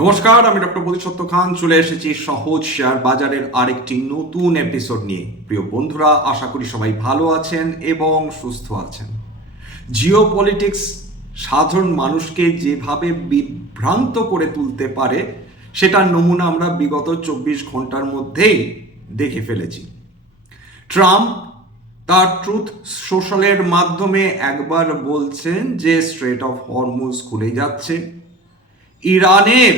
নমস্কার, আমি ডক্টর বোধিসত্ত্ব খান চলে এসেছি সহজ শেয়ার বাজারের আরেকটি নতুন এপিসোড নিয়ে। প্রিয় বন্ধুরা, আশা করি সবাই ভালো আছেন এবং সুস্থ আছেন। জিও পলিটিক্স সাধারণ মানুষকে যেভাবে বিভ্রান্ত করে তুলতে পারে সেটার নমুনা আমরা বিগত 24 ঘন্টার মধ্যেই দেখে ফেলেছি। ট্রাম্প তার ট্রুথ সোশ্যালের মাধ্যমে একবার বলছেন যে স্ট্রেট অফ হরমুজ খুলে যাচ্ছে। ইরানের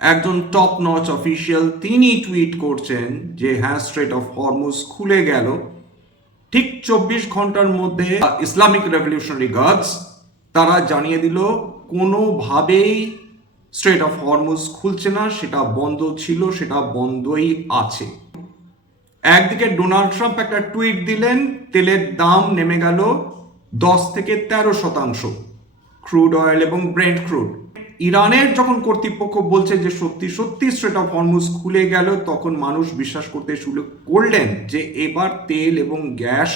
একজন টপ নচ অফিসিয়াল তিনি টুইট করছেন যে হ্যাঁ, স্ট্রেট অফ হরমুজ খুলে গেল। ঠিক 24 ঘন্টার মধ্যে ইসলামিক রেভলিউশনারি গার্ডস তারা জানিয়ে দিল কোনোভাবেই স্ট্রেট অফ হরমুজ খুলছে না, সেটা বন্ধ ছিল, সেটা বন্ধই আছে। একদিকে ডোনাল্ড ট্রাম্প একটা টুইট দিলেন, তেলের দাম নেমে গেল 10 থেকে 13%, ক্রুড অয়েল এবং ব্রেন্ট ক্রুড। ইরানের যখন কর্তৃপক্ষ বলছে যে সত্যি সত্যি স্ট্রেট অফ হরমুজ খুলে গেল, তখন মানুষ বিশ্বাস করতে শুরু করলেন যে এবার তেল এবং গ্যাস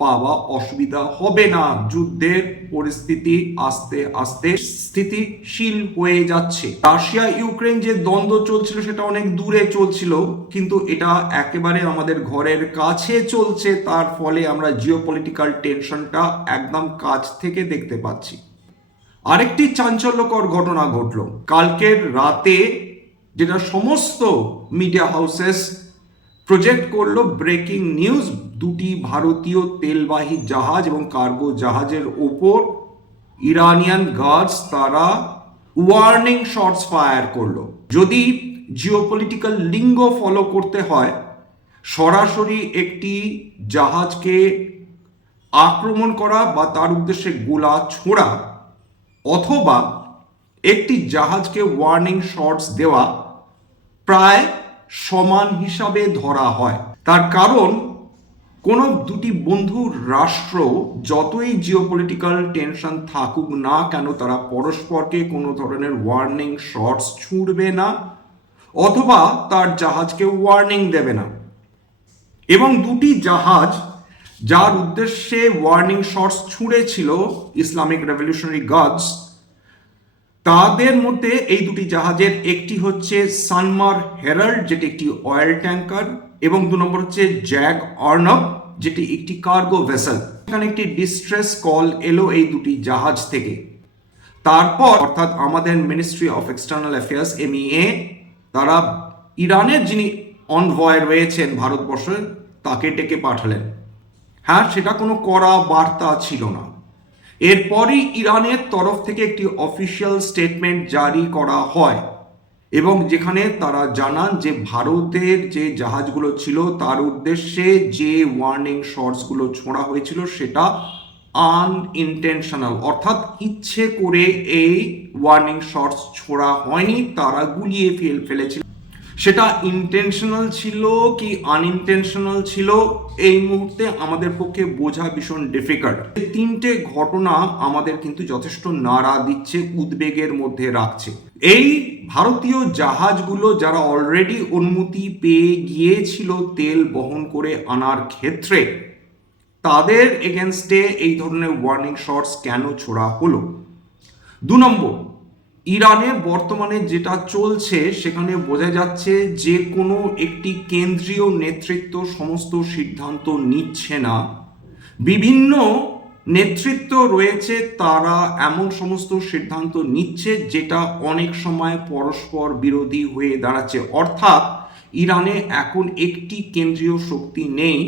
পাওয়া অসুবিধা হবে না, যুদ্ধের পরিস্থিতি আস্তে আস্তে স্থিতিশীল হয়ে যাচ্ছে। রাশিয়া ইউক্রেন যে দ্বন্দ্ব চলছিল সেটা অনেক দূরে চলছিল, কিন্তু এটা একেবারে আমাদের ঘরের কাছে চলছে। তার ফলে আমরা জিওপলিটিক্যাল টেনশনটা একদম কাছ থেকে দেখতে পাচ্ছি। আরেকটি চাঞ্চল্যকর ঘটনা ঘটল কালকের রাতে, যেটা সমস্ত মিডিয়া হাউসেস প্রজেক্ট করলো ব্রেকিং নিউজ। দুটি ভারতীয় তেলবাহী জাহাজ এবং কার্গো জাহাজের ওপর ইরানিয়ান গার্ডস তারা ওয়ার্নিং শটস ফায়ার করলো। যদি জিওপলিটিক্যাল লিঙ্গ ফলো করতে হয়, সরাসরি একটি জাহাজকে আক্রমণ করা বা তার উদ্দেশ্যে গোলা ছোড়া অথবা একটি জাহাজকে ওয়ার্নিং শটস দেওয়া প্রায় সমান হিসাবে ধরা হয়। তার কারণ কোন দুটি বন্ধু রাষ্ট্র যতই জিওপলিটিক্যাল টেনশন থাকুক না কেন, তারা পরস্পরকে কোনো ধরনের ওয়ার্নিং শটস ছুঁড়বে না অথবা তার জাহাজকে ওয়ার্নিং দেবে না। এবং দুটি জাহাজ যার উদ্দেশ্যে ওয়ার্নিং শটস ছুঁড়েছিল ইসলামিক রেভলিউশনারি গার্ডস, তাদের মধ্যে এই দুটি জাহাজের একটি হচ্ছে সানমার হেরাল্ড, যেটি একটি অয়েল ট্যাঙ্কার, এবং 2 নম্বর হচ্ছে জ্যাগ আর্নব, যেটি একটি কার্গো ভেসেল। এখানে একটি ডিস্ট্রেস কল এলো এই দুটি জাহাজ থেকে। তারপর অর্থাৎ আমাদের ministry of external affairs MEA তারা ইরানের যিনি অনভয় রয়েছেন ভারতবর্ষে তাকে ডেকে পাঠালেন। হ্যাঁ, সেটা কোনো কড়া বার্তা ছিল না। এরপরই ইরানের তরফ থেকে একটি অফিসিয়াল স্টেটমেন্ট জারি করা হয় এবং যেখানে তারা জানান যে ভারতের যে জাহাজগুলো ছিল তার উদ্দেশ্যে যে ওয়ার্নিং শটসগুলো ছোঁড়া হয়েছিল সেটা আনইনটেনশনাল, অর্থাৎ ইচ্ছে করে এই ওয়ার্নিং শটস ছোড়া হয়নি, তারা গুলিয়ে ফেলেছিল। সেটা ইন্টেনশনাল ছিল কি আনইনটেনশনাল ছিল এই মুহূর্তে আমাদের পক্ষে বোঝা ভীষণ ডিফিকাল্ট। তিনটে ঘটনা আমাদের কিন্তু যথেষ্ট নাড়া দিচ্ছে, উদ্বেগের মধ্যে রাখছে। এই ভারতীয় জাহাজগুলো যারা অলরেডি অনুমতি পেয়ে গিয়েছিল তেল বহন করে আনার ক্ষেত্রে, তাদের এগেনস্টে এই ধরনের ওয়ার্নিং শটস কেন ছোড়া হলো? 2 নম্বর, ইরানে বর্তমানে যেটা চলছে সেখানে বোঝা যাচ্ছে যে কোনো একটি কেন্দ্রীয় নেতৃত্ব সমস্ত সিদ্ধান্ত নিচ্ছে না। বিভিন্ন নেতৃত্ব রয়েছে, তারা এমন সমস্ত সিদ্ধান্ত নিচ্ছে যেটা অনেক সময় পরস্পর বিরোধী হয়ে দাঁড়াচ্ছে। অর্থাৎ ইরানে এখন একটি কেন্দ্রীয় শক্তি নেই,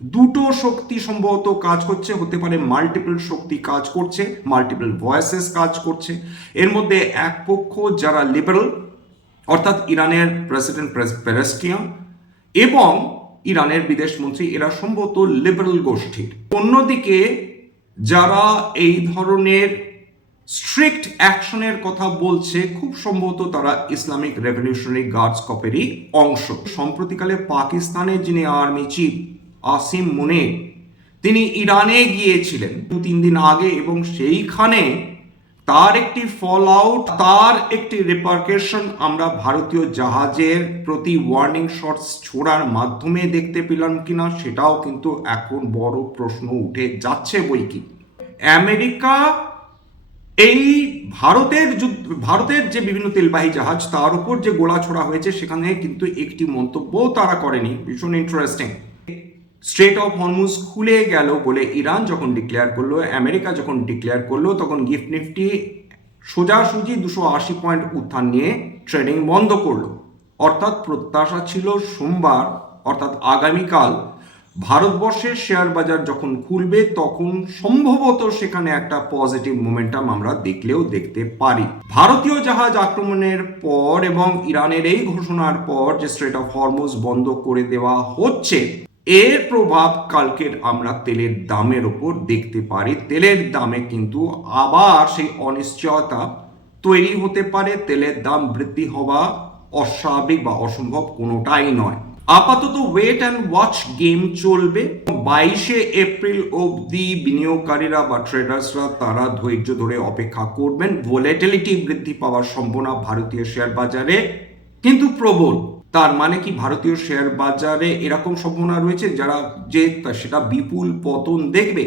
দুটো শক্তি সম্ভবত কাজ করছে, হতে পারে মাল্টিপল শক্তি কাজ করছে, মাল্টিপল ভয়েসেস কাজ করছে। এর মধ্যে এক পক্ষ যারা লিবারেল, অর্থাৎ ইরানের প্রেসিডেন্ট পেরেশকিয়ান এবং ইরানের বিদেশমন্ত্রী, এরা সম্ভবত লিবারেল গোষ্ঠীর। অন্যদিকে যারা এই ধরনের স্ট্রিক্ট অ্যাকশনের কথা বলছে খুব সম্ভবত তারা ইসলামিক রেভলিউশনারি গার্ডস কপেরই অংশ। সম্প্রতিকালে পাকিস্তানের যিনি আর্মি চিফ আসিম মুনির, তিনি ইরানে গিয়েছিলেন 2-3 দিন আগে এবং সেইখানে তার একটি ফল আউট, তার একটি রিপারকেশন আমরা ভারতীয় জাহাজের প্রতি ওয়ার্নিং শটস ছোড়ার মাধ্যমে দেখতে পেলাম কিনা সেটাও কিন্তু এখন বড় প্রশ্ন উঠে যাচ্ছে। বই কি আমেরিকা এই ভারতের যে বিভিন্ন তেলবাহী জাহাজ তার উপর যে গোলা ছোড়া হয়েছে সেখানে কিন্তু একটি মন্তব্য তারা করেনি, ভীষণ ইন্টারেস্টিং। স্ট্রেট অফ হরমুজ খুলে গেল বলে ইরান যখন ডিক্লেয়ার করলো, আমেরিকা যখন ডিক্লেয়ার করলো, তখন গিফট নিফটি সোজাসুজি 280 পয়েন্ট উত্থান নিয়ে ট্রেডিং বন্ধ করলো। অর্থাৎ প্রত্যাশা ছিল সোমবার অর্থাৎ আগামীকাল ভারতবর্ষের শেয়ার বাজার যখন খুলবে তখন সম্ভবত সেখানে একটা পজিটিভ মোমেন্টাম আমরা দেখতে পারি। ভারতীয় জাহাজ আক্রমণের পর এবং ইরানের এই ঘোষণার পর যে স্ট্রেট অফ হরমুজ বন্ধ করে দেওয়া হচ্ছে, এর প্রভাব কালকের আমরা তেলের দামের ওপর দেখতে পারি। তেলের দামে কিন্তু আবার সেই অনিশ্চয়তা তৈরি হতে পারে। তেলের দাম বৃদ্ধি হওয়া অস্বাভাবিক বা অসম্ভব কোনোটাই নয়। আপাতত ওয়েট অ্যান্ড ওয়াচ গেম চলবে। 22 এপ্রিল অবধি বিনিয়োগকারীরা বা ট্রেডার্সরা তারা ধৈর্য ধরে অপেক্ষা করবেন। ভোলেটিলিটি বৃদ্ধি পাওয়ার সম্ভাবনা ভারতীয় শেয়ার বাজারে কিন্তু প্রবল। তার মানে কি ভারতীয় শেয়ার বাজারে এরকম সম্ভাবনা রয়েছে সেটা বিপুল পতন দেখবে?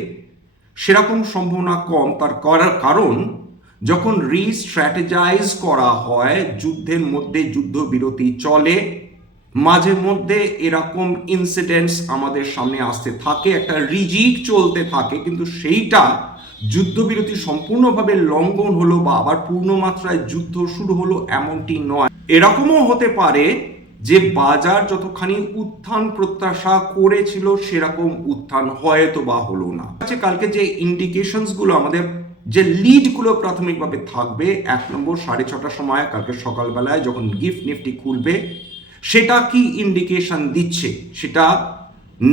সেরকম সম্ভাবনা কম। তার কারণ যখন রিস্ট্র্যাটেজাইজ করা হয়, যুদ্ধের মধ্যে যুদ্ধবিরতি চলে, মাঝে মধ্যে এরকম ইনসিডেন্টস আমাদের সামনে আসতে থাকে, একটা রিজিক চলতে থাকে, কিন্তু সেইটা যুদ্ধবিরতি সম্পূর্ণভাবে লঙ্ঘন হলো বা আবার পূর্ণমাত্রায় যুদ্ধ শুরু হলো এমনটি নয়। এরকমও হতে পারে যে বাজার যতখানি উত্থান প্রত্যাশা করেছিল সেরকম উত্থান হয়তো বা হলো না। কালকে যে ইন্ডিকেশনস গুলো আমাদের যে লিড গুলো প্রাথমিকভাবে থাকবে, 1 নম্বর 6:30টার সময় কালকে সকালবেলায় যখন গিফট নিফটি খুলবে, সেটা কি ইন্ডিকেশন দিচ্ছে? সেটা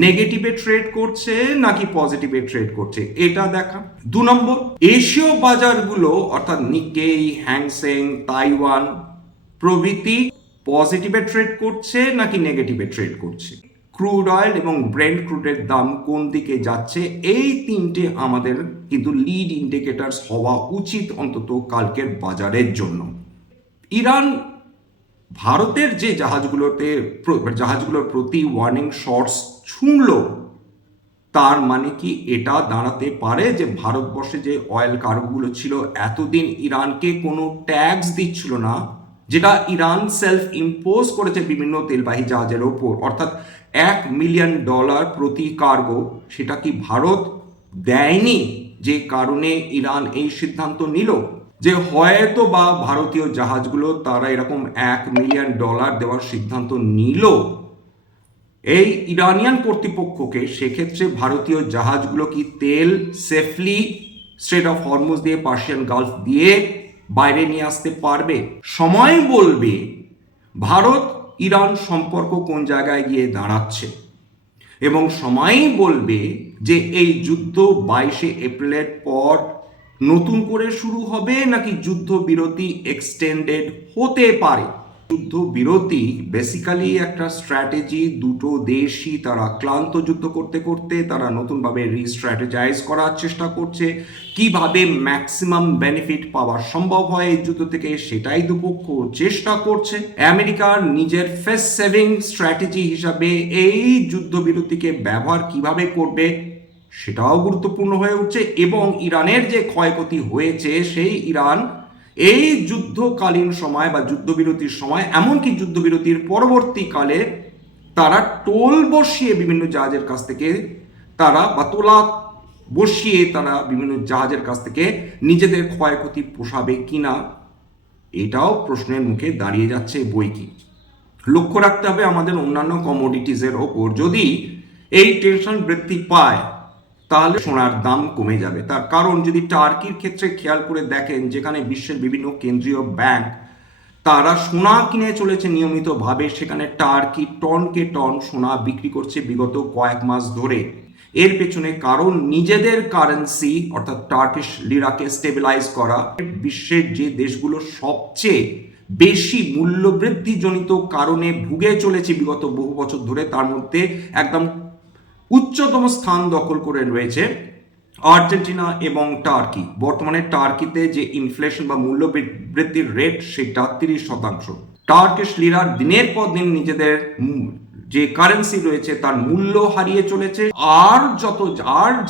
নেগেটিভে ট্রেড করছে নাকি পজিটিভে ট্রেড করছে, এটা দেখা। 2 নম্বর, এশীয় বাজারগুলো অর্থাৎ নিক্কেই, হ্যাংসেং, তাইওয়ান প্রভৃতি পজিটিভে ট্রেড করছে নাকি নেগেটিভে ট্রেড করছে। ক্রুড অয়েল এবং ব্রেন্ট ক্রুডের দাম কোন দিকে যাচ্ছে, এই 3টে আমাদের কিন্তু লিড ইন্ডিকেটরস হওয়া উচিত অন্তত কালকের বাজারের জন্য। ইরান ভারতের যে জাহাজগুলোর প্রতি ওয়ার্নিং শটস ছুঁড়ল, তার মানে কি এটা দাঁড়াতে পারে যে ভারতবর্ষে যে অয়েল কার্গোগুলো ছিল এতদিন ইরানকে কোনো ট্যাক্স দিচ্ছিল না, যেটা ইরান সেলফ ইম্পোজ করেছে বিভিন্ন তেলবাহী জাহাজের ওপর, অর্থাৎ $1 মিলিয়ন প্রতি কার্গো, সেটা কি ভারত দেয়নি? যে কারণে ইরান এই সিদ্ধান্ত নিল যে হয়তো বা ভারতীয় জাহাজগুলো তারা এরকম $1 মিলিয়ন দেওয়ার সিদ্ধান্ত নিল এই ইরানিয়ান কর্তৃপক্ষকে। সেক্ষেত্রে ভারতীয় জাহাজগুলো কি তেল সেফলি স্ট্রেট অফ হরমুজ দিয়ে, পার্সিয়ান গালফ দিয়ে বাইরে নিয়ে আসতে পারবে? সময় বলবে ভারত ইরান সম্পর্ক কোন জায়গায় গিয়ে দাঁড়াচ্ছে, এবং সময়ই বলবে যে এই যুদ্ধ 22 এপ্রিলের পর নতুন করে শুরু হবে নাকি যুদ্ধবিরতি এক্সটেন্ডেড হতে পারে। যুদ্ধবিরতি বেসিক্যালি একটা স্ট্র্যাটেজি। দুটো দেশই তারা ক্লান্ত যুদ্ধ করতে করতে তারা নতুনভাবে রিস্ট্র্যাটেজাইজ করার চেষ্টা করছে, কিভাবে ম্যাক্সিমাম বেনিফিট পাওয়া সম্ভব হয় এই যুদ্ধ থেকে, সেটাই দুপক্ষ চেষ্টা করছে। আমেরিকার নিজের ফেস সেভিং স্ট্র্যাটেজি হিসাবে এই যুদ্ধবিরতিকে ব্যবহার কিভাবে করবে সেটাও গুরুত্বপূর্ণ হয়ে উঠছে। এবং ইরানের যে ক্ষয়ক্ষতি হয়েছে, সেই ইরান এই যুদ্ধকালীন সময় বা যুদ্ধবিরতির সময়, এমনকি যুদ্ধবিরতির পরবর্তীকালে তারা টোল বসিয়ে বিভিন্ন জাহাজের কাছ থেকে তারা বা তোলা বসিয়ে তারা বিভিন্ন জাহাজের কাছ থেকে নিজেদের ক্ষয়ক্ষতি পোষাবে কিনা, এটাও প্রশ্নের মুখে দাঁড়িয়ে যাচ্ছে বই কি। লক্ষ্য রাখতে হবে আমাদের অন্যান্য কমোডিটিসের ওপর। যদি এই টেনশন বৃদ্ধি পায় তাহলে সোনার দাম কমে যাবে। তার কারণ যদি টার্কির ক্ষেত্রে খেয়াল করে দেখেন, যেখানে বিশ্বের বিভিন্ন কেন্দ্রীয় ব্যাংক তারা সোনা কিনে চলেছে নিয়মিতভাবে, সেখানে টার্কি টনকে টন সোনা বিক্রি করছে বিগত কয়েক মাস ধরে। এর পেছনে কারণ নিজেদের কারেন্সি অর্থাৎ টার্কিশ লিরাকে স্টেবিলাইজ করা। বিশ্বের যে দেশগুলো সবচেয়ে বেশি মূল্যবৃদ্ধিজনিত কারণে ভুগে চলেছে বিগত বহু বছর ধরে, তার মধ্যে একদম উচ্চতম স্থান দখল করে রয়েছে আর্জেন্টিনা এবং টার্কি। বর্তমানে টার্কিতে যে ইনফ্লেশন বা মূল্য বৃদ্ধির রেট সেটা 30%। টার্কিশ লিরা দিনের পর দিন নিজেদের যে কারেন্সি রয়েছে তার মূল্য হারিয়ে চলেছে, আর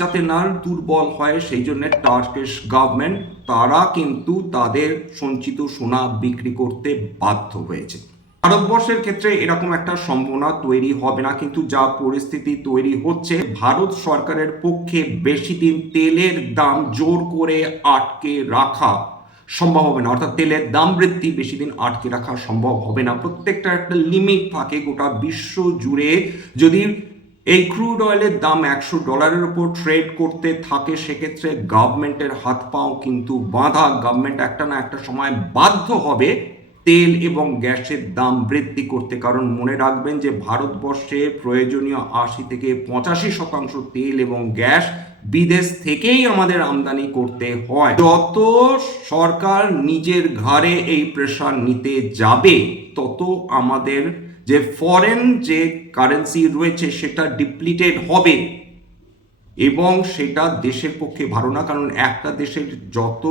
যাতে না দুর্বল হয় সেই জন্য টার্কিশ গভর্নমেন্ট তারা কিন্তু তাদের সঞ্চিত সোনা বিক্রি করতে বাধ্য হয়েছে। ভারতবর্ষের ক্ষেত্রে এরকম একটা সম্ভাবনা তৈরি হবে না, কিন্তু যা পরিস্থিতি তৈরি হচ্ছে, ভারত সরকারের পক্ষে বেশি দিন তেলের দাম জোর করে আটকে রাখা সম্ভব হবে না। অর্থাৎ তেলের দাম বৃদ্ধি বেশি দিন আটকে রাখা সম্ভব হবে না। প্রত্যেকটা একটা লিমিট থাকে। গোটা বিশ্ব জুড়ে যদি এই ক্রুড অয়েলের দাম $100 উপর ট্রেড করতে থাকে, সেক্ষেত্রে গভর্নমেন্টের হাত পাও কিন্তু বাঁধা। গভর্নমেন্ট একটা না একটা সময় বাধ্য হবে তেল এবং গ্যাসের দাম বৃদ্ধি করতে। কারণ মনে রাখবেন যে ভারতবর্ষে প্রয়োজনীয় 80 থেকে 85% তেল এবং গ্যাস বিদেশ থেকেই আমাদের আমদানি করতে হয়। যত সরকার নিজের ঘাড়ে এই প্রেশার নিতে যাবে, তত আমাদের যে ফরেন যে কারেন্সি রয়েছে সেটা ডিপ্লিটেড হবে, এবং সেটা দেশের পক্ষে ভালো না। কারণ একটা দেশের যত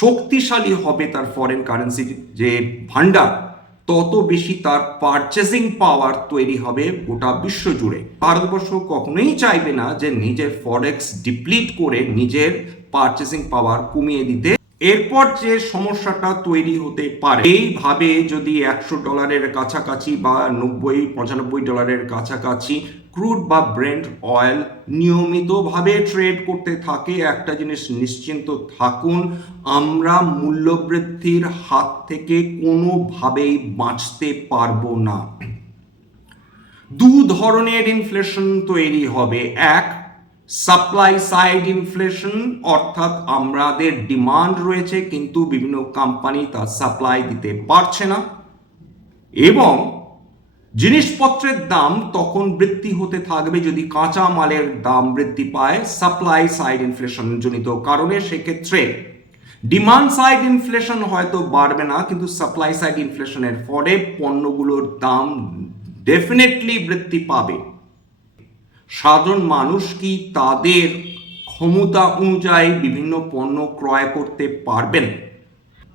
শক্তিশালী হবে তার ফরেন কারেন্সির যে ভান্ডার, তত বেশি তার পারচেসিং পাওয়ার তৈরি হবে গোটা বিশ্ব জুড়ে। ভারতবর্ষ কখনোই চাইবে না যে নিজের ফরেক্স ডিপ্লিট করে নিজের পারচেসিং পাওয়ার কমিয়ে দিতে। এরপর যে সমস্যাটা তৈরি হতে পারে, এইভাবে যদি $100 কাছাকাছি বা $90-95 কাছাকাছি ক্রুড বা ব্রেন্ট অয়েল নিয়মিতভাবে ট্রেড করতে থাকে, একটা জিনিস নিশ্চিন্ত থাকুন, আমরা মূল্যবৃদ্ধির হাত থেকে কোনোভাবেই বাঁচতে পারবো না। দু ধরনের ইনফ্লেশন তৈরি হবে। এক, সাপ্লাই সাইড ইনফ্লেশন, অর্থাৎ আমাদের ডিমান্ড রয়েছে কিন্তু বিভিন্ন কোম্পানি তার সাপ্লাই দিতে পারছে না, এবং জিনিসপত্রের দাম তখন বৃদ্ধি হতে থাকবে যদি কাঁচা মালের দাম বৃদ্ধি পায় সাপ্লাই সাইড ইনফ্লেশন জনিত কারণে। সেক্ষেত্রে ডিমান্ড সাইড ইনফ্লেশন হয়তো বাড়বে না, কিন্তু সাপ্লাই সাইড ইনফ্লেশনের ফলে পণ্যগুলোর দাম ডেফিনেটলি বৃদ্ধি পাবে। সাধারণ মানুষ কি তাদের ক্ষমতা অনুযায়ী বিভিন্ন পণ্য ক্রয় করতে পারবেন?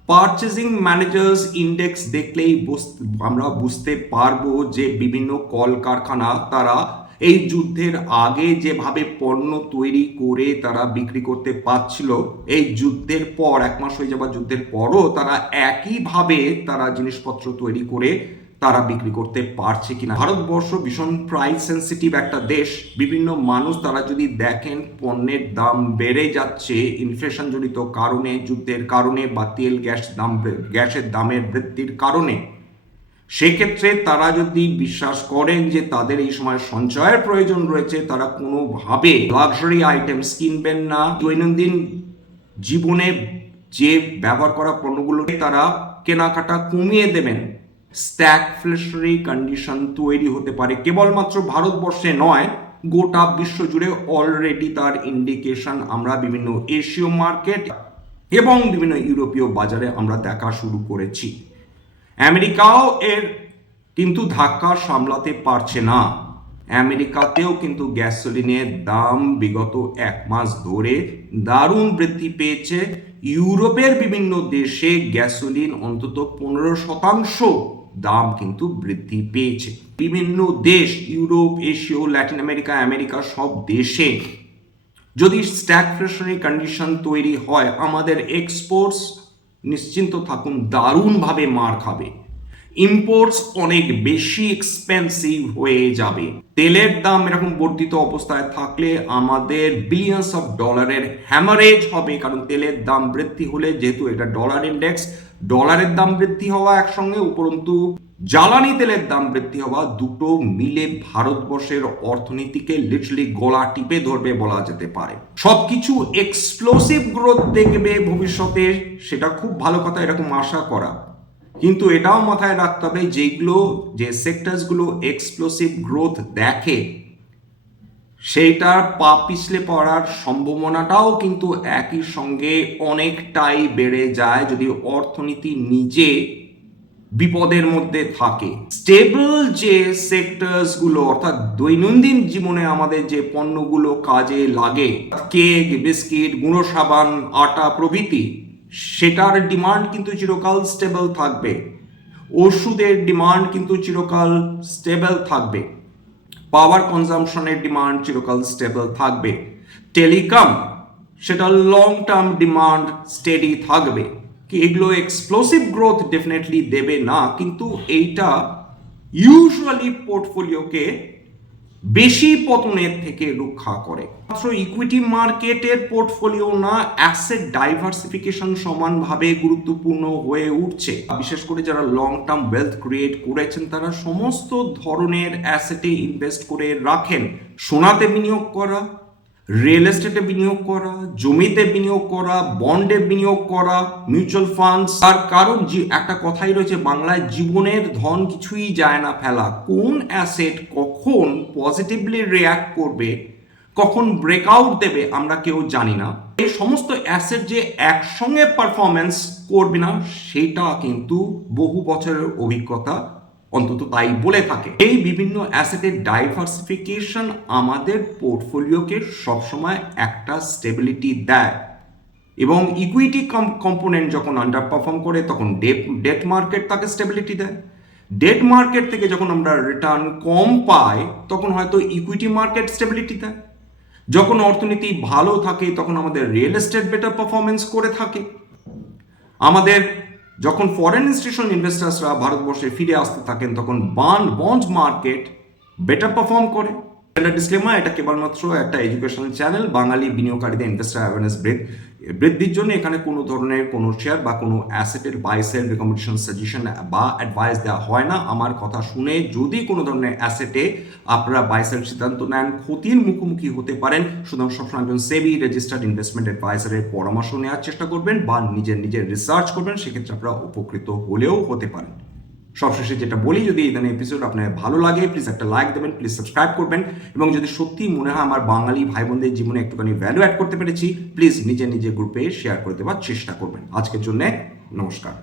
পারচেজিং ম্যানেজার্স ইন্ডেক্স দেখলেই আমরা বুঝতে পারবো যে বিভিন্ন কলকারখানা তারা এই যুদ্ধের আগে যেভাবে পণ্য তৈরি করে তারা বিক্রি করতে পারছিল, এই যুদ্ধের পর 1 মাস হয়ে যাবার যুদ্ধের পরও তারা একইভাবে তারা জিনিসপত্র তৈরি করে তারা বিক্রি করতে পারছে কিনা। ভারতবর্ষ ভীষণ প্রাইস সেন্সিটিভ একটা দেশ। বিভিন্ন মানুষ তারা যদি দেখেন পণ্যের দাম বেড়ে যাচ্ছে ইনফ্লেশন জনিত কারণে, যুদ্ধের কারণে বা তেল গ্যাসের দামের বৃদ্ধির কারণে, সেক্ষেত্রে তারা যদি বিশ্বাস করেন যে তাদের এই সময় সঞ্চয়ের প্রয়োজন রয়েছে, তারা কোনোভাবে লাক্সারি আইটেমস কিনবেন না। দৈনন্দিন জীবনে যে ব্যবহার করা পণ্যগুলো তারা কেনাকাটা কমিয়ে দেবেন। স্ট্যাগফ্লেশনারি কন্ডিশন তৈরি হতে পারে। কেবলমাত্র ভারতবর্ষে নয়, গোটা বিশ্ব জুড়ে অলরেডি তার ইন্ডিকেশন আমরা বিভিন্ন এশীয় মার্কেট এবং বিভিন্ন ইউরোপীয় বাজারে আমরা দেখা শুরু করেছি। আমেরিকাও এর কিন্তু ধাক্কা সামলাতে পারছে না। আমেরিকাতেও কিন্তু গ্যাসোলিনের দাম বিগত 1 মাস ধরে দারুণ বৃদ্ধি পেয়েছে। ইউরোপের বিভিন্ন দেশে গ্যাসোলিন অন্তত 15% দাম কিন্তু বৃদ্ধি পেয়েছে। বিভিন্ন দেশ, Europe, Asia, Latin America, America, সব দেশে যদি স্ট্যাগফ্লেশনারি কন্ডিশন তৈরি হয়, আমাদের এক্সপোর্টস নিশ্চিন্ত থাকুন দারুণভাবে মার খাবে। ইম্পোর্টস অনেক বেশি এক্সপেন্সিভ হয়ে যাবে। তেলের দাম এরকম বর্ধিত অবস্থায় থাকলে আমাদের বিলিয়ন্স অফ ডলারের হ্যামারেজ হবে। কারণ তেলের দাম বৃদ্ধি হলে, যেহেতু এটা ডলার ইন্ডেক্স, ডলারের দাম বৃদ্ধি হওয়া একসঙ্গে, উপরন্তু জ্বালানি তেলের দাম বৃদ্ধি হওয়া, দুটো মিলে ভারতবর্ষের অর্থনীতিকে লিটারালি গলা টিপে ধরবে বলা যেতে পারে। সবকিছু এক্সপ্লোসিভ গ্রোথ দেখবে ভবিষ্যতে, সেটা খুব ভালো কথা, এরকম আশা করা। কিন্তু এটাও মাথায় রাখতে হবে যে সেক্টরসগুলো এক্সপ্লোসিভ গ্রোথ দেখে, সেইটার পা পিছলে পড়ার সম্ভাবনাটাও কিন্তু একই সঙ্গে অনেকটাই বেড়ে যায় যদি অর্থনীতি নিজে বিপদের মধ্যে থাকে। স্টেবল যে সেক্টরসগুলো, অর্থাৎ দৈনন্দিন জীবনে আমাদের যে পণ্যগুলো কাজে লাগে, কেক, বিস্কিট, গুঁড়ো সাবান, আটা প্রভৃতি, সেটার ডিমান্ড কিন্তু চিরকাল স্টেবল থাকবে। ওষুধের ডিমান্ড কিন্তু চিরকাল স্টেবল থাকবে। পাওয়ার কনজাম্পশনের ডিমান্ড চিরকাল স্টেবল থাকবে, টেলিকম সেটা লং টার্ম ডিমান্ড স্টেডি থাকবে। কি এগুলো এক্সপ্লোসিভ গ্রোথ ডেফিনেটলি দেবে না, কিন্তু এইটা ইউজুয়ালি পোর্টফোলিওকে বেশি পতনের থেকে রক্ষা করে। মাত্র ইকুইটি মার্কেটের পোর্টফোলিও না, অ্যাসেট ডাইভার্সিফিকেশন সমানভাবে গুরুত্বপূর্ণ হয়ে উঠছে। বিশেষ করে যারা লং টার্ম ওয়েলথ ক্রিয়েট করেছেন তারা সমস্ত ধরনের অ্যাসেটে ইনভেস্ট করে রাখেন। সোনাতে বিনিয়োগ করা, রিয়েল এস্টেটে বিনিয়োগ করা, জমিতে বিনিয়োগ করা, বন্ডে বিনিয়োগ করা, মিউচুয়াল ফান্ডস। তার কারণ একটা কথাই রয়েছে বাংলায়, জীবনের ধন কিছুই যায় না ফেলা। কোন অ্যাসেট কখন পজিটিভলি রিয়্যাক্ট করবে, কখন ব্রেকআউট দেবে আমরা কেউ জানি না। এই সমস্ত অ্যাসেট যে একসঙ্গে পারফরমেন্স করবে না সেটা কিন্তু বহু বছরের অভিজ্ঞতা অন্তত তাই বলে থাকে। এই বিভিন্ন অ্যাসেটের ডাইভার্সিফিকেশন আমাদের পোর্টফোলিওকে সবসময় একটা স্টেবিলিটি দেয়, এবং ইকুইটি কম্পোনেন্ট যখন আন্ডার পারফর্ম করে তখন ডেট মার্কেট তাকে স্টেবিলিটি দেয়। ডেট মার্কেট থেকে যখন আমরা রিটার্ন কম পাই তখন হয়তো ইকুইটি মার্কেট স্টেবিলিটি দেয়। যখন অর্থনীতি ভালো থাকে তখন আমাদের রিয়েল এস্টেট বেটার পারফরমেন্স করে থাকে। আমাদের যখন ফরেন ইনস্টিটিউশনাল ইনভেস্টার্সরা ভারতবর্ষে ফিরে আসতে থাকেন তখন বন্ড মার্কেট বেটার পারফর্ম করে। ডিসক্লেমার, এটা কেবলমাত্র একটা এডুকেশনাল চ্যানেল। বাঙালি বিনিয়োগকারীদের ইনভেস্টার অ্যাওয়ারনেস বৃদ্ধির জন্য এখানে কোনো ধরনের কোনো শেয়ার বা কোনো অ্যাসেটের বাই সেল রেকমেন্ডেশন সাজেশন বা অ্যাডভাইস দেওয়া হয় না। আমার কথা শুনে যদি কোনো ধরনের অ্যাসেটে আপনারা বাই সেল সিদ্ধান্ত নেন ক্ষতির মুখোমুখি হতে পারেন। সুতরাং সবসময় একজন সেবি রেজিস্টার্ড ইনভেস্টমেন্ট অ্যাডভাইজারের পরামর্শ নেওয়ার চেষ্টা করবেন বা নিজের রিসার্চ করবেন, সেক্ষেত্রে আপনারা উপকৃত হলেও হতে পারেন। সবশেষে যেটা বলি, যদি এই ধরনের এপিসোড আপনার ভালো লাগে প্লিজ একটা লাইক দেবেন, প্লিজ সাবস্ক্রাইব করবেন, এবং যদি সত্যি মনে হয় আমার বাঙালি ভাই বোনদের জীবনে একটুখানি ভ্যালু অ্যাড করতে পেরেছি প্লিজ নিজে গ্রুপে শেয়ার করে দেওয়ার চেষ্টা করবেন। আজকের জন্য নমস্কার।